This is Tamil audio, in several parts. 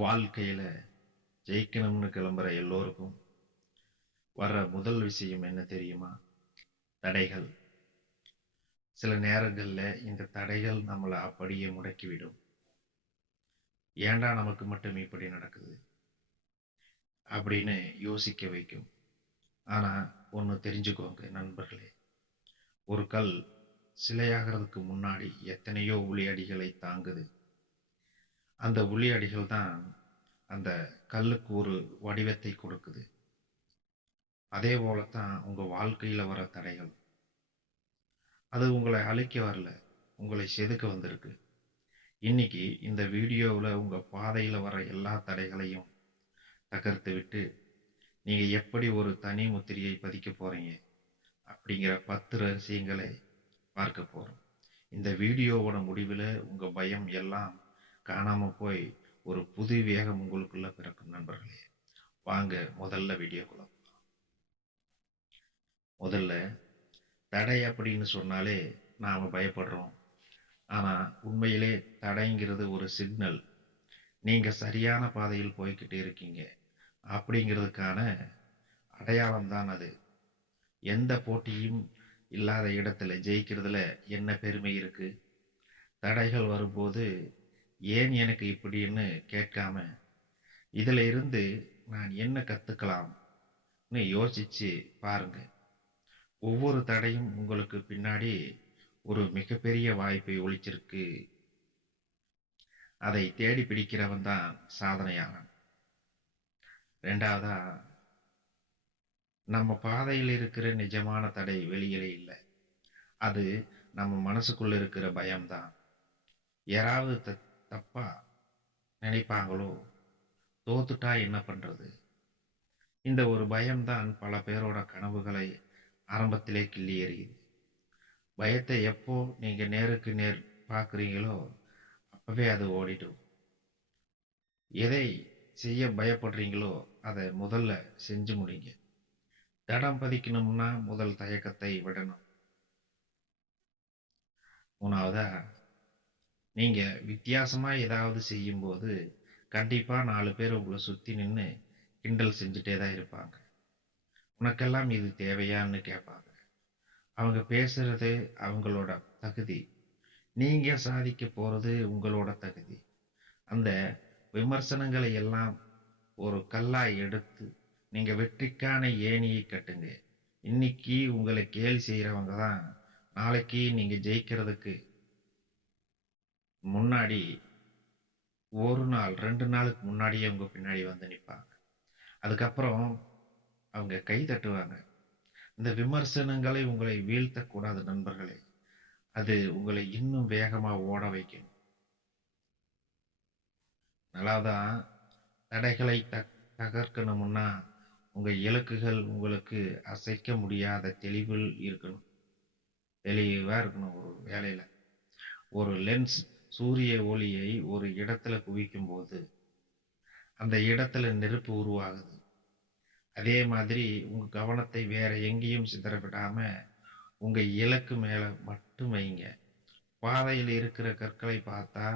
வாழ்க்கையில ஜெயிக்கணும்னு கிளம்புற எல்லோருக்கும் வர்ற முதல் விஷயம் என்ன தெரியுமா? தடைகள். சில நேரங்கள்ல இந்த தடைகள் நம்மள அப்படியே முடக்கிவிடும். ஏன்டா நமக்கு மட்டும் இப்படி நடக்குது அப்படின்னு யோசிக்க வைக்கும். ஆனா ஒண்ணு தெரிஞ்சுக்கோங்க நண்பர்களே, ஒரு கல் சிலையாகிறதுக்கு முன்னாடி எத்தனையோ உளியடிகளை தாங்குது. அந்த உளியடிகள் தான் அந்த கல்லுக்கு ஒரு வடிவத்தை கொடுக்குது. அதே போலத்தான் உங்க வாழ்க்கையில வர தடைகள். அது உங்களை அழிக்க வரல, உங்களை செதுக்க வந்திருக்கு. இன்னைக்கு இந்த வீடியோவில் உங்க பாதையில வர எல்லா தடைகளையும் தகர்த்து விட்டு நீங்க எப்படி ஒரு தனி முத்திரையை பதிக்க போறீங்க அப்படிங்கிற 10 ரகசியங்களை பார்க்க போறோம். இந்த வீடியோவோட முடிவில் உங்க பயம் எல்லாம் காணாம போய் ஒரு புது வேகம் உங்களுக்குள்ள பிறக்கும் நண்பர்களே. வாங்க முதல்ல வீடியோக்குள்ள போலாம். முதல்ல தடை அப்படின்னு சொன்னாலே நாம பயப்படுறோம். ஆனா உண்மையிலே தடைங்கிறது ஒரு சிக்னல். நீங்க சரியான பாதையில் போய்கிட்டு இருக்கீங்க அப்படிங்கிறதுக்கான அடையாளம் தான் அது. எந்த போட்டியும் இல்லாத இடத்துல ஜெயிக்கிறதுல என்ன பெருமை இருக்கு? தடைகள் வரும்போது ஏன் எனக்கு இப்படின்னு கேட்காம, இதுல இருந்து நான் என்ன கத்துக்கலாம்னு யோசிச்சு பாருங்க. ஒவ்வொரு தடையும் உங்களுக்கு பின்னாடி ஒரு மிகப்பெரிய வாய்ப்பை ஒளிச்சிருக்கு. அதை தேடி பிடிக்கிறவன் தான் சாதனையாளன். ரெண்டாவதா, நம்ம பாதையில் இருக்கிற நிஜமான தடை வெளியிலே இல்லை, அது நம்ம மனசுக்குள்ள இருக்கிற பயம்தான். யாராவது தப்பா நினைப்பாங்களோ, தோத்துட்டா என்ன பண்றது, இந்த ஒரு பயம்தான் பல பேரோட கனவுகளை ஆரம்பத்திலே கிள்ளி எறியுது. பயத்தை எப்போ நீங்க நேருக்கு நேர் பார்க்குறீங்களோ அப்பவே அது ஓடிடும். எதை செய்ய பயப்படுறீங்களோ அதை முதல்ல செஞ்சு முடிங்க. தடம் பதிக்கணும்னா முதல் தயக்கத்தை விடணும். மூணாவதா, நீங்க வித்தியாசமா ஏதாவது செய்யும்போது கண்டிப்பா 4 பேர் உங்களை சுத்தி நின்று கிண்டல் செஞ்சுட்டே தான் இருப்பாங்க. உனக்கெல்லாம் இது தேவையான்னு கேட்பாங்க. அவங்க பேசுறது அவங்களோட தகுதி, நீங்க சாதிக்க போறது உங்களோட தகுதி. அந்த விமர்சனங்களை எல்லாம் ஒரு கல்லாய் எடுத்து நீங்க வெற்றிக்கான ஏணியை கட்டுங்க. இன்னைக்கு உங்களை கேலி செய்யறவங்க தான் நாளைக்கு நீங்க ஜெயிக்கிறதுக்கு முன்னாடி ஒரு நாள் 2 நாளுக்கு முன்னாடியே உங்க பின்னாடி வந்து நிற்பாங்க. அதுக்கப்புறம் அவங்க கை தட்டுவாங்க. இந்த விமர்சனங்களை உங்களை வீழ்த்தக்கூடாது நண்பர்களே. அது உங்களை இன்னும் வேகமா ஓட வைக்கும். நல்லாதான், தடைகளை தகர்க்கணும்னா உங்க இலக்குகள் உங்களுக்கு அசைக்க முடியாத தெளிவில் இருக்கணும். தெளிவா இருக்கணும். ஒரு வேலையில ஒரு லென்ஸ் சூரிய ஒளியை ஒரு இடத்துல குவிக்கும் போது அந்த இடத்துல நெருப்பு உருவாகுது. அதே மாதிரி உங்க கவனத்தை வேற எங்கேயும் சிதற விடாம உங்க இலக்கு மேல மட்டும் வைங்க. பாதையில் இருக்கிற கற்களை பார்த்தா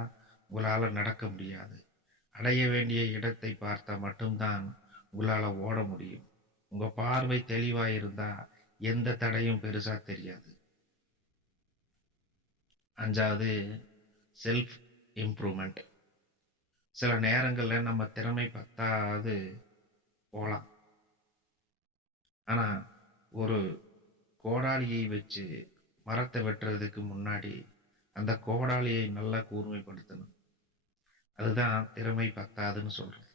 உங்களால நடக்க முடியாது. அடைய வேண்டிய இடத்தை பார்த்தா மட்டும்தான் உங்களால ஓட முடியும். உங்க பார்வை தெளிவா இருந்தா எந்த தடையும் பெருசா தெரியாது. அஞ்சாவது, செல்ஃப் இம்ப்ரூவ்மெண்ட். சில நேரங்கள்ல நம்ம திறமை பத்தாது போலாம். ஆனா ஒரு கோடாலியை வச்சு மரத்தை வெட்டுறதுக்கு முன்னாடி அந்த கோடாலியை நல்லா கூர்மைப்படுத்தணும். அதுதான் திறமை பத்தாதுன்னு சொல்றது.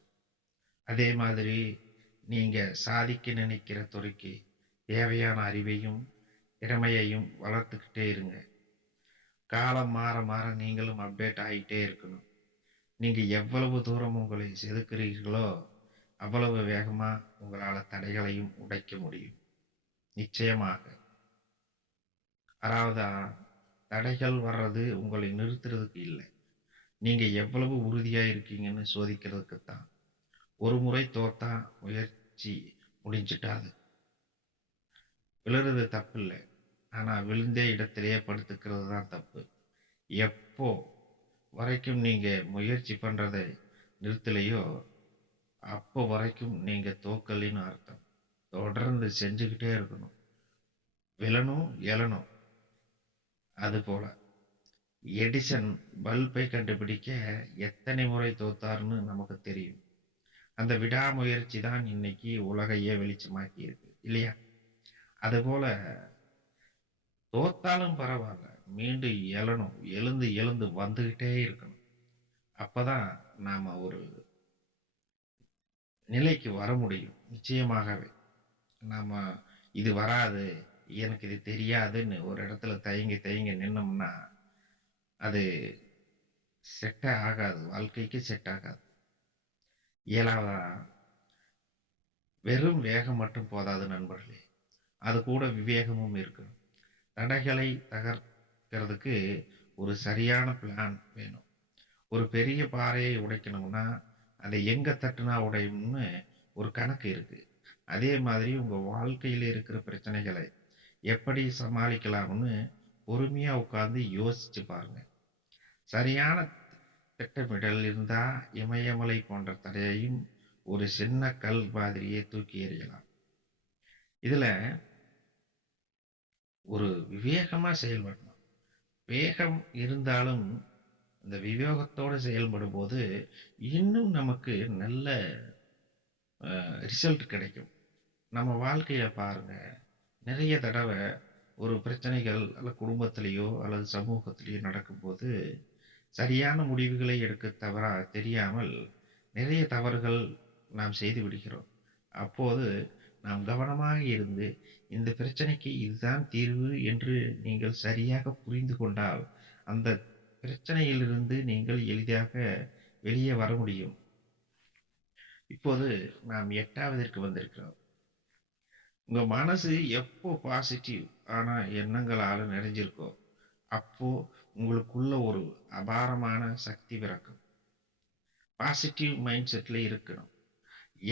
அதே மாதிரி நீங்க சாதிக்க நினைக்கிற துறைக்கு தேவையான அறிவையும் திறமையையும் வளர்த்துக்கிட்டே இருங்க. காலம் மாற மாற நீங்களும் அப்டேட் ஆகிட்டே இருக்கணும். நீங்க எவ்வளவு தூரம் உங்களை செதுக்குறீர்களோ அவ்வளவு வேகமா உங்களால தடைகளையும் உடைக்க முடியும். நிச்சயமாக. அதாவது, தடைகள் வர்றது உங்களை நிறுத்துறதுக்கு இல்லை, நீங்க எவ்வளவு உறுதியா இருக்கீங்கன்னு சோதிக்கிறதுக்குத்தான். ஒரு முறை தோத்தா முயற்சி முடிஞ்சிட்டாது. விழுறது தப்பு இல்லை, ஆனா விழுந்த இடத்திலேயே படுத்துக்கிறது தான் தப்பு. எப்போ வரைக்கும் நீங்க முயற்சி பண்றதை நிறுத்தலையோ அப்போ வரைக்கும் நீங்க தோக்கலின்னு அர்த்தம். தொடர்ந்து செஞ்சுக்கிட்டே இருக்கணும். விழணும் எழணும். அது போல எடிசன் பல்பை கண்டுபிடிக்க எத்தனை முறை தோத்தாருன்னு நமக்கு தெரியும். அந்த விடாமுயற்சி தான் இன்னைக்கு உலகையே வெளிச்சமாக்கி இருக்கு இல்லையா? அதுபோல தோத்தாலும் பரவாயில்ல, மீண்டும் எழணும், எழுந்து எழுந்து வந்துகிட்டே இருக்கணும். அப்பதான் நாம ஒரு நிலைக்கு வர முடியும். நிச்சயமாகவே நாம இது வராது, எனக்கு இது தெரியாதுன்னு ஒரு இடத்துல தயங்கி தயங்கி நின்னோம்னா அது செட்டே ஆகாது, வாழ்க்கைக்கு செட் ஆகாது. ஏழாவதா, வெறும் வேகம் மட்டும் போதாது நண்பர்களே, அது கூட விவேகமும் இருக்கணும். தடைகளை தகர்க்கிறதுக்கு ஒரு சரியான பிளான் வேணும். ஒரு பெரிய பாறையை உடைக்கணும்னா அதை எங்க தட்டுனா உடையும்னு ஒரு கணக்கு இருக்கு. அதே மாதிரி உங்க வாழ்க்கையில இருக்கிற பிரச்சனைகளை எப்படி சமாளிக்கலாம்னு பொறுமையா உட்கார்ந்து யோசிச்சு பாருங்க. சரியான திட்டமிடல் இருந்தா இமயமலை போன்ற தடையையும் ஒரு சின்ன கல் மாதிரியே தூக்கி எறியலாம். இதுல ஒரு விவேகமா செயல்படணும். வேகம் இருந்தாலும் இந்த விவேகத்தோட செயல்படும் போது இன்னும் நமக்கு நல்ல ரிசல்ட் கிடைக்கும். நம்ம வாழ்க்கையில பாருங்க, நிறைய தடவை ஒரு பிரச்சனைகள் அல்ல குடும்பத்திலேயோ அல்லது சமூகத்திலேயோ நடக்கும்போது சரியான முடிவுகளை எடுக்க தெரியாமல் நிறைய தவறுகள் நாம் செய்து விடுகிறோம். அப்போது நாம் கவனமாக இருந்து இந்த பிரச்சனைக்கு இதுதான் தீர்வு என்று நீங்கள் சரியாக புரிந்து கொண்டால் அந்த பிரச்சனையிலிருந்து நீங்கள் எளிதாக வெளியே வர முடியும். இப்போது நாம் 8வதிற்கு வந்திருக்கிறோம். உங்க மனசு எப்போ பாசிட்டிவ் ஆனா எண்ணங்களால நிறைஞ்சிருக்கோ அப்போ உங்களுக்குள்ள ஒரு அபாரமான சக்தி பிறக்கும். பாசிட்டிவ் மைண்ட் செட்ல இருக்கணும்.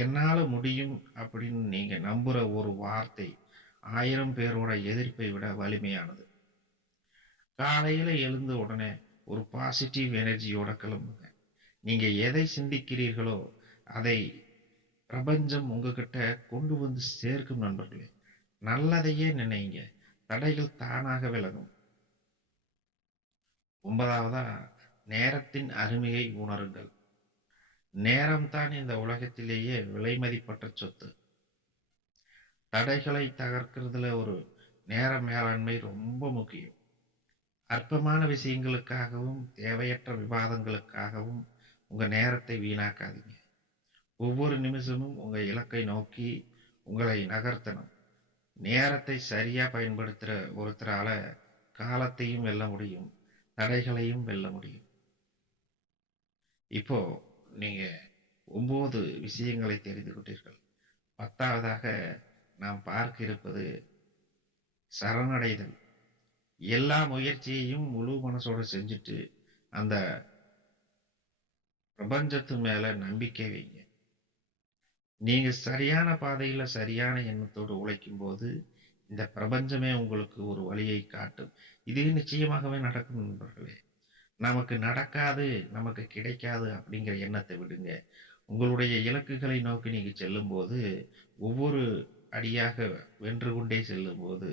என்னால முடியும் அப்படின்னு நீங்க நம்புற ஒரு வார்த்தை 1000 பேரோட எதிர்ப்பை விட வலிமையானது. காலையில எழுந்த உடனே ஒரு பாசிட்டிவ் எனர்ஜியோட கிளம்புங்க. நீங்க எதை சிந்திக்கிறீர்களோ அதை பிரபஞ்சம் உங்ககிட்ட கொண்டு வந்து சேர்க்கும் நண்பர்களே. நல்லதையே நினைங்க, தடைகள் தானாக விலகும். 9வதா, நேரத்தின் அருமையை உணருங்கள். நேரம்தான் இந்த உலகத்திலேயே விலை மதிப்பற்ற சொத்து. தடைகளை தகர்க்கிறதுல ஒரு நேர மேலாண்மை ரொம்ப முக்கியம். அற்பமான விஷயங்களுக்காகவும் தேவையற்ற விவாதங்களுக்காகவும் உங்க நேரத்தை வீணாக்காதீங்க. ஒவ்வொரு நிமிஷமும் உங்க இலக்கை நோக்கி உங்களை நகர்த்தணும். நேரத்தை சரியா பயன்படுத்துற ஒருத்தரால காலத்தையும் வெல்ல முடியும், தடைகளையும் வெல்ல முடியும். இப்போ நீங்க 9 விஷயங்களை தெரிந்து கொண்டீர்கள். 10வதாக நாம் பார்க்க இருப்பது சரணடைதல். எல்லா முயற்சியையும் முழு மனசோட செஞ்சுட்டு அந்த பிரபஞ்சத்து மேல நம்பிக்கை வைங்க. நீங்க சரியான பாதையில சரியான எண்ணத்தோடு உழைக்கும் போது இந்த பிரபஞ்சமே உங்களுக்கு ஒரு வழியை காட்டும். இது நிச்சயமாகவே நடக்கும் நண்பர்களே. நமக்கு நடக்காது, நமக்கு கிடைக்காது அப்படிங்கிற எண்ணத்தை விடுங்க. உங்களுடைய இலக்குகளை நோக்கி நீங்க செல்லும் போது ஒவ்வொரு அடியாக வென்று கொண்டே செல்லும் போது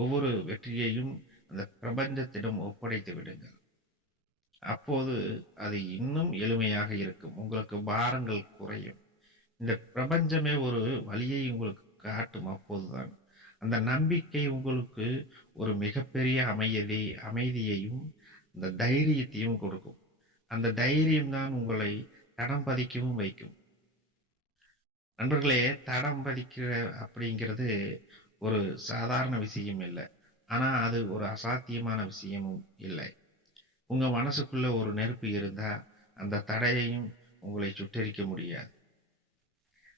ஒவ்வொரு வெற்றியையும் அந்த பிரபஞ்சத்திடம் ஒப்படைத்து விடுங்கள். அப்போது அது இன்னும் எளிமையாக இருக்கும். உங்களுக்கு பாரங்கள் குறையும். இந்த பிரபஞ்சமே ஒரு வழியை உங்களுக்கு காட்டும். அப்போதுதான் அந்த நம்பிக்கை உங்களுக்கு ஒரு மிகப்பெரிய அமைதியையும் அந்த தைரியத்தையும் கொடுக்கும். அந்த தைரியம் தான் உங்களை தடம் பதிக்கவும் வைக்கும். நண்பர்களே, தடம் பதிக்கிற அப்படிங்கிறது ஒரு சாதாரண விஷயம் இல்லை. ஆனா அது ஒரு அசாத்தியமான விஷயமும் இல்லை. உங்க மனசுக்குள்ள ஒரு நெருப்பு இருந்தா அந்த தடையையும் உங்களை சுட்டெரிக்க முடியாது.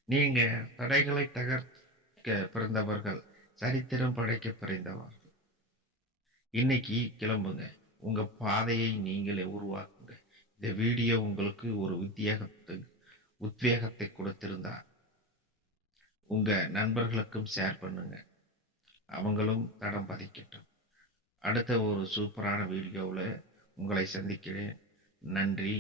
நீங்க தடைகளை தகர்க்க பிறந்தவர்கள், சரித்திரம் படைக்க பிறந்தவர்கள். இன்னைக்கு கிளம்புங்க, உங்க பாதையை நீங்களே உருவாக்குங்க. இந்த வீடியோ உங்களுக்கு ஒரு உத்வேகத்தை கொடுத்திருந்தா உங்க நண்பர்களுக்கும் ஷேர் பண்ணுங்க, அவங்களும் தடம் பதிக்கட்டும். அடுத்த ஒரு சூப்பரான வீடியோவில் உங்களை சந்திக்கிறேன். நன்றி.